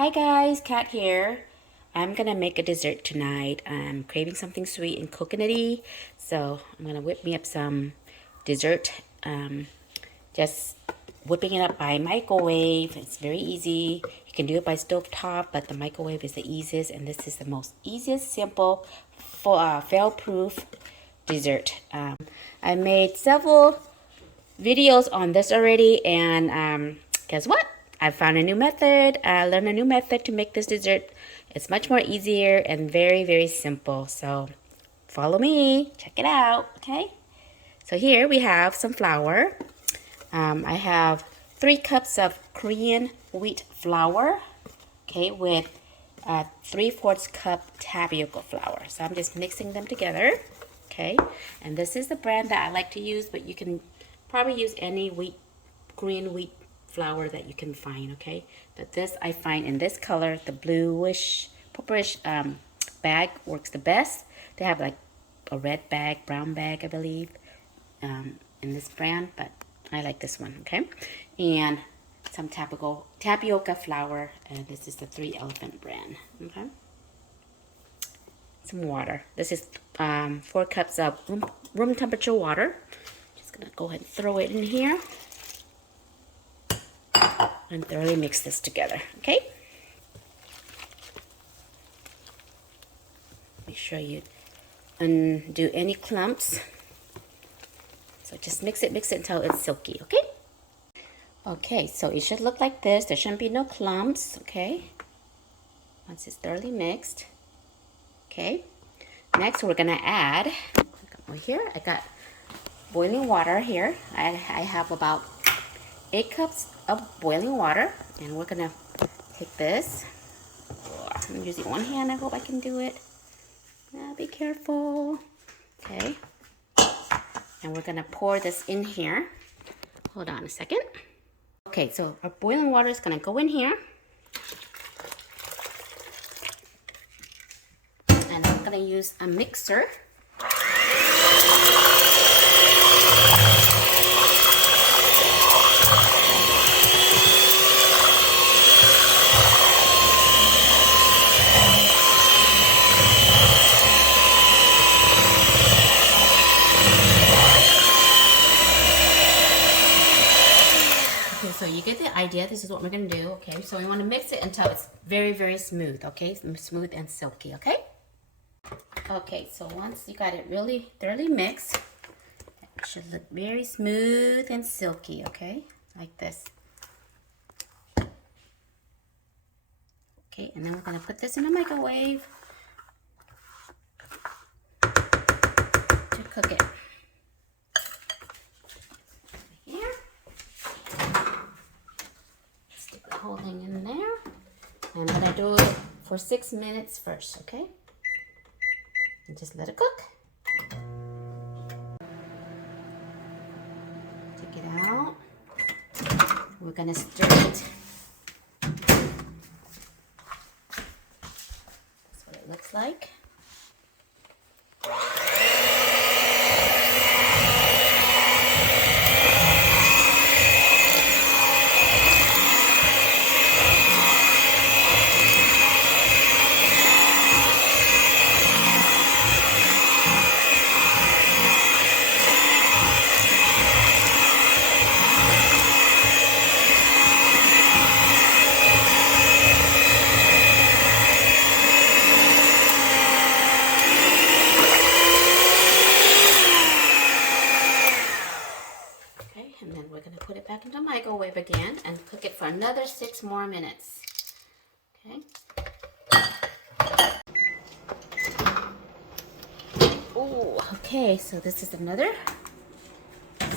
Hi guys, Kat here. I'm gonna make a dessert tonight. I'm craving something sweet and coconutty, so I'm gonna whip me up some dessert. Just whipping it up by microwave. It's very easy. You can do it by stove top, but the microwave is the easiest, and this is the most easiest, simple, fail-proof dessert. I made several videos on this already, and guess what? I found a new method. I learned a new method to make this dessert. It's much more easier and very, very simple. So follow me. Check it out. Okay. So here we have some flour. I have 3 cups of Korean wheat flour. Okay, with 3/4 cup tapioca flour. So I'm just mixing them together. Okay, and this is the brand that I like to use, but you can probably use any Korean wheat flour that you can find. Okay, but this I find in this color, the bluish purplish bag works the best. They have like a red bag, brown bag, I believe, in this brand, but I like this one. Okay, and some tapioca flour, and this is the 3 Elephant brand. Okay, some water. This is 4 cups of room temperature water. Just gonna go ahead and throw it in here and thoroughly mix this together. Okay, make sure you undo any clumps. So just mix it until it's silky. Okay. Okay, so it should look like this. There shouldn't be no clumps. Okay, once it's thoroughly mixed. Okay, next we're gonna add, over here I got boiling water here. I have about 8 cups of boiling water, and we're gonna take this. I'm using one hand. I hope I can do it. Be careful. Okay, and we're gonna pour this in here. Hold on a second. Okay, so our boiling water is gonna go in here, and I'm gonna use a mixer. Okay, so you get the idea. This is what we're gonna do. Okay, so we want to mix it until it's very, very smooth. Okay, smooth and silky. Okay. Okay, so once you got it really thoroughly mixed, it should look very smooth and silky. Okay, like this. Okay, and then we're gonna put this in the microwave to cook it. Here, stick the whole thing in there. I'm gonna do it for 6 minutes first. Okay, and just let it cook. Take it out. We're gonna stir it. That's what it looks like. And then we're going to put it back into the microwave again and cook it for another 6 more minutes. Okay. Oh, okay. So this is another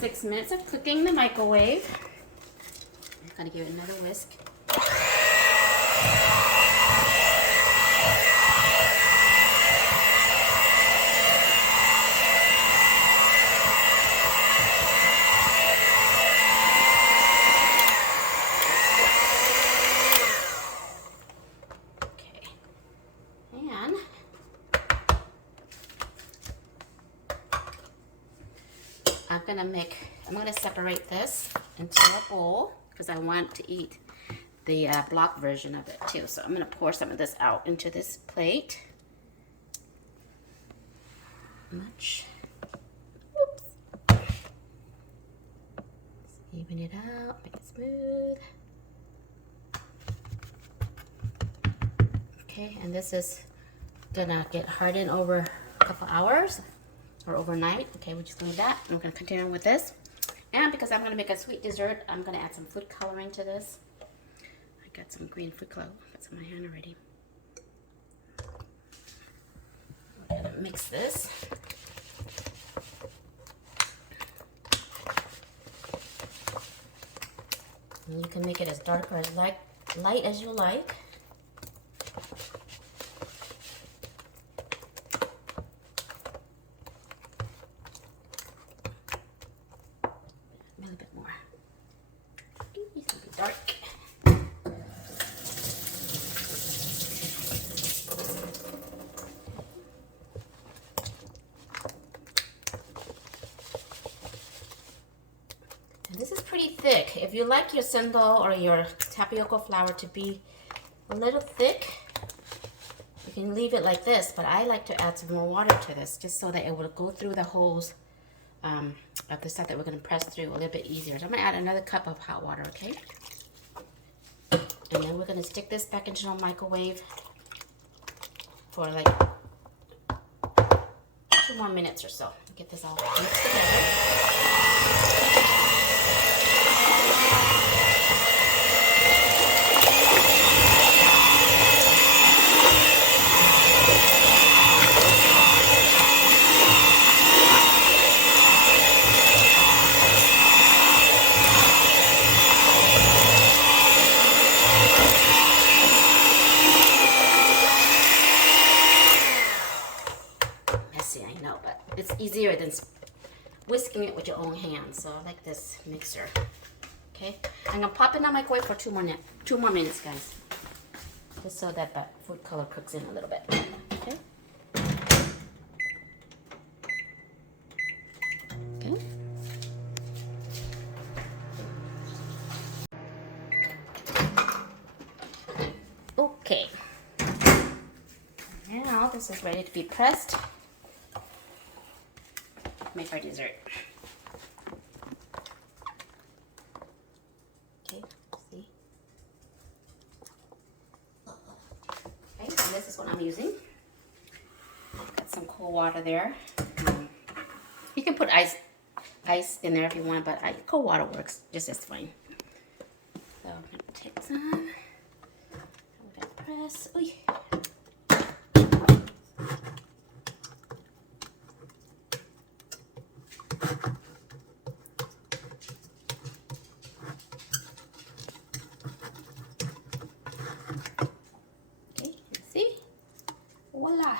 6 minutes of cooking in the microwave. I'm going to give it another whisk. I'm gonna separate this into a bowl because I want to eat the block version of it too. So I'm gonna pour some of this out into this plate. Much. Oops. Even it out, make it smooth. Okay, and this is gonna get hardened over a couple hours or overnight. Okay, we're just gonna do that. I'm gonna continue with this. And because I'm gonna make a sweet dessert, I'm gonna add some food coloring to this. I got some green food color, that's in my hand already. We're gonna mix this. And you can make it as dark or as light as you like. A little bit more. It's gonna be dark. This is pretty thick. If you like your cendol or your tapioca flour to be a little thick, you can leave it like this, but I like to add some more water to this just so that it will go through the holes of the stuff that we're going to press through a little bit easier. So I'm going to add another cup of hot water, okay? And then we're going to stick this back into the microwave for like 2 more minutes or so. Get this all mixed together. It's easier than whisking it with your own hands, so I like this mixer. Okay, I'm gonna pop it in the microwave for 2 more minutes, guys, just so that the food color cooks in a little bit. Okay. Okay. Okay. Now this is ready to be pressed. Make our dessert. Okay, see. Okay, so this is what I'm using. Got some cold water there. You can put ice in there if you want, but cold water works just as fine. So I'm gonna take some. I'm gonna press. Oy. Voila!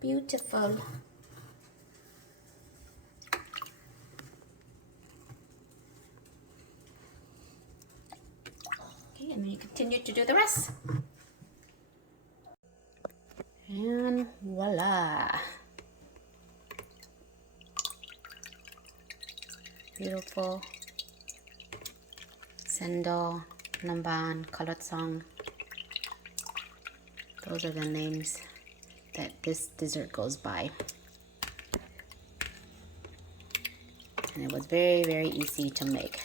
Beautiful. Okay, and then you continue to do the rest. And voila! Beautiful Cendol, Navam, Kaolottsong. Those are the names that this dessert goes by. And it was very, very easy to make.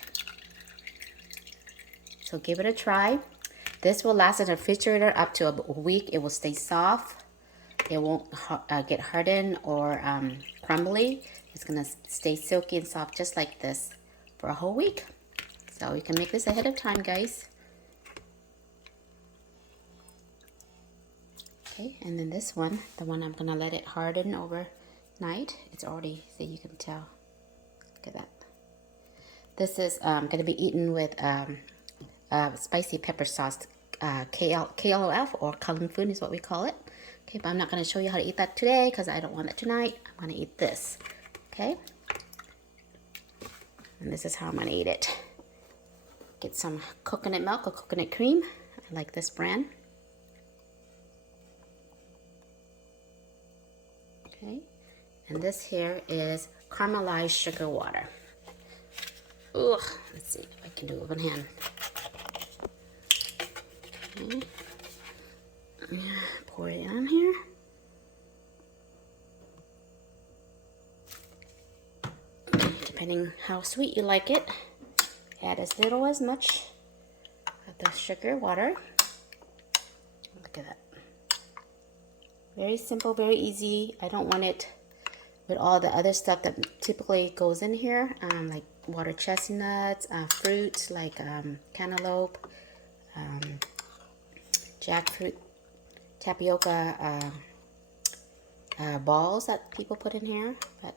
So give it a try. This will last in the refrigerator up to a week. It will stay soft. It won't get hardened or crumbly. It's gonna stay silky and soft just like this for a whole week. So you can make this ahead of time, guys. Okay, and then this one, the one I'm gonna let it harden overnight. It's already, so you can tell. Look at that. This is gonna be eaten with spicy pepper sauce, KLOF or Kung Fu is what we call it. Okay, but I'm not gonna show you how to eat that today because I don't want it tonight. I'm gonna eat this. Okay, and this is how I'm gonna eat it. Get some coconut milk or coconut cream. I like this brand. Okay, and this here is caramelized sugar water. Ugh, let's see if I can do it with one hand. Okay. Pour it on here. Depending how sweet you like it, add as little as much of the sugar, water. Look at that. Very simple, very easy. I don't want it with all the other stuff that typically goes in here, like water chestnuts, fruits like cantaloupe, jackfruit, tapioca balls that people put in here, but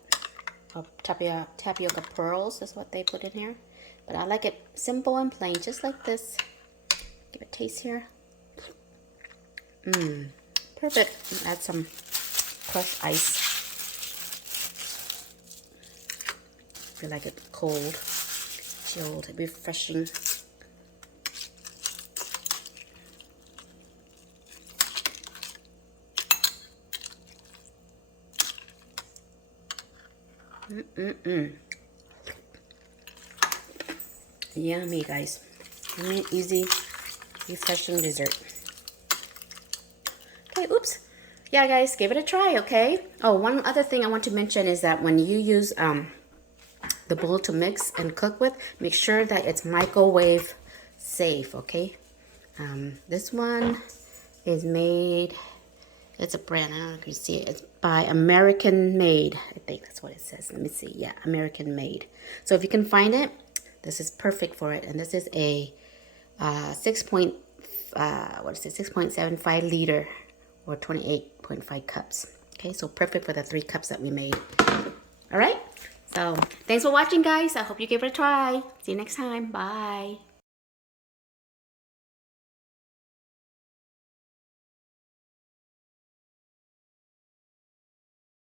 tapioca pearls is what they put in here. But I like it simple and plain, just like this. Give it a taste here. Perfect. Add some crushed ice. Feel like it's cold, chilled, refreshing. Yummy, guys. Yummy, easy, refreshing dessert. Okay, oops. Yeah, guys, give it a try, okay? Oh, one other thing I want to mention is that when you use the bowl to mix and cook with, make sure that it's microwave safe, okay? This one is made, it's a brand, I don't know if you see it, it's by American Made. I think that's what it says. Let me see. Yeah, American Made. So if you can find it, this is perfect for it. And this is a 6.75 liter or 28.5 cups. Okay, so perfect for the 3 cups that we made. All right, so thanks for watching, guys. I hope you give it a try. See you next time. Bye.